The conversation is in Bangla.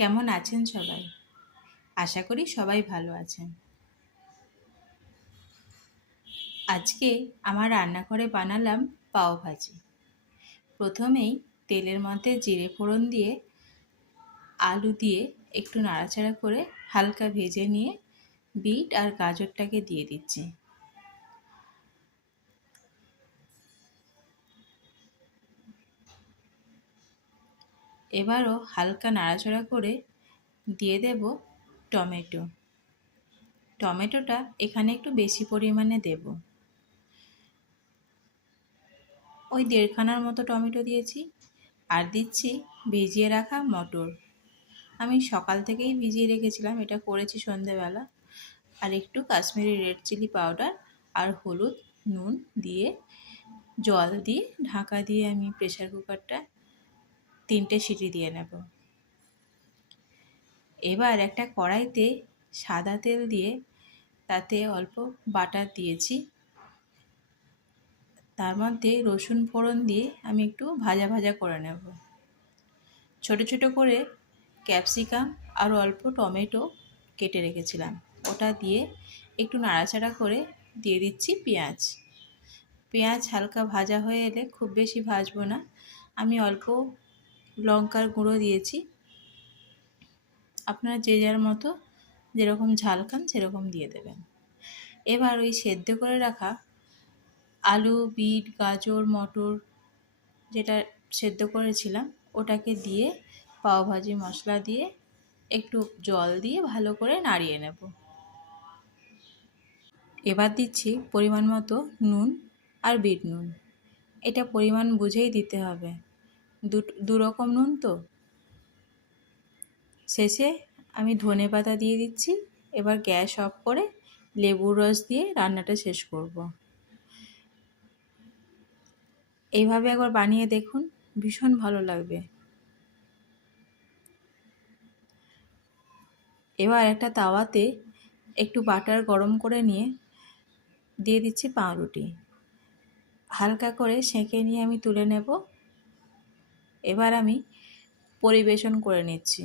কেমন আছেন সবাই? আশা করি সবাই ভালো আছেন। আজকে আমার রান্নাঘরে বানালাম পাও ভাজি। প্রথমেই তেলের মধ্যে জিরে ফোড়ন দিয়ে আলু দিয়ে একটু নাড়াচাড়া করে হালকা ভেজে নিয়ে বিট আর গাজরটাকে দিয়ে দিচ্ছি। এবারও হালকা নাড়াচাড়া করে দিয়ে দেব টমেটো। টমেটোটা এখানে একটু বেশি পরিমাণে দেব। ওই 1.5খানার মতো টমেটো দিয়েছি। আর দিচ্ছি ভিজিয়ে রাখা মটর। আমি সকাল থেকেই ভিজিয়ে রেখেছিলাম, এটা করেছি সন্ধেবেলা। আর একটু কাশ্মীরি রেড চিলি পাউডার আর হলুদ, নুন দিয়ে জল দিয়ে ঢাকা দিয়ে আমি প্রেসার কুকারটা 3টে সিটি দিয়ে নেব। এবার একটা কড়াইতে সাদা তেল দিয়ে তাতে অল্প বাটার দিয়েছি। তার মধ্যে রসুন ফোড়ন দিয়ে আমি একটু ভাজা ভাজা করে নেব। ছোট ছোট করে ক্যাপসিকাম আর অল্প টমেটো কেটে রেখেছিলাম, ওটা দিয়ে একটু নাড়াচাড়া করে দিয়ে দিচ্ছি পেঁয়াজ। পেঁয়াজ হালকা ভাজা হয়ে এলে, খুব বেশি ভাজবো না, আমি অল্প লঙ্কার গুঁড়ো দিয়েছি। আপনারা যে যার মতো যেরকম ঝাল খান সেরকম দিয়ে দেবেন। এবার ওই সেদ্ধ করে রাখা আলু, বিট, গাজর, মটর যেটা সেদ্ধ করেছিলাম ওটাকে দিয়ে পাওভাজি মশলা দিয়ে একটু জল দিয়ে ভালো করে নাড়িয়ে নেব। এবার দিচ্ছি পরিমাণ মতো নুন আর বিট নুন। এটা পরিমাণ বুঝেই দিতে হবে, দু রকম নুন তো। শেষে আমি ধনেপাতা দিয়ে দিচ্ছি। এবার গ্যাস অফ করে লেবুর রস দিয়ে রান্নাটা শেষ করব। এইভাবে একবার বানিয়ে দেখুন, ভীষণ ভালো লাগবে। এবার একটা তাওয়াতে একটু বাটার গরম করে নিয়ে দিয়ে দিচ্ছি পাউরুটি। হালকা করে সেঁকে নিয়ে আমি তুলে নেব। এবার আমি পরিবেশন করে নিচ্ছি।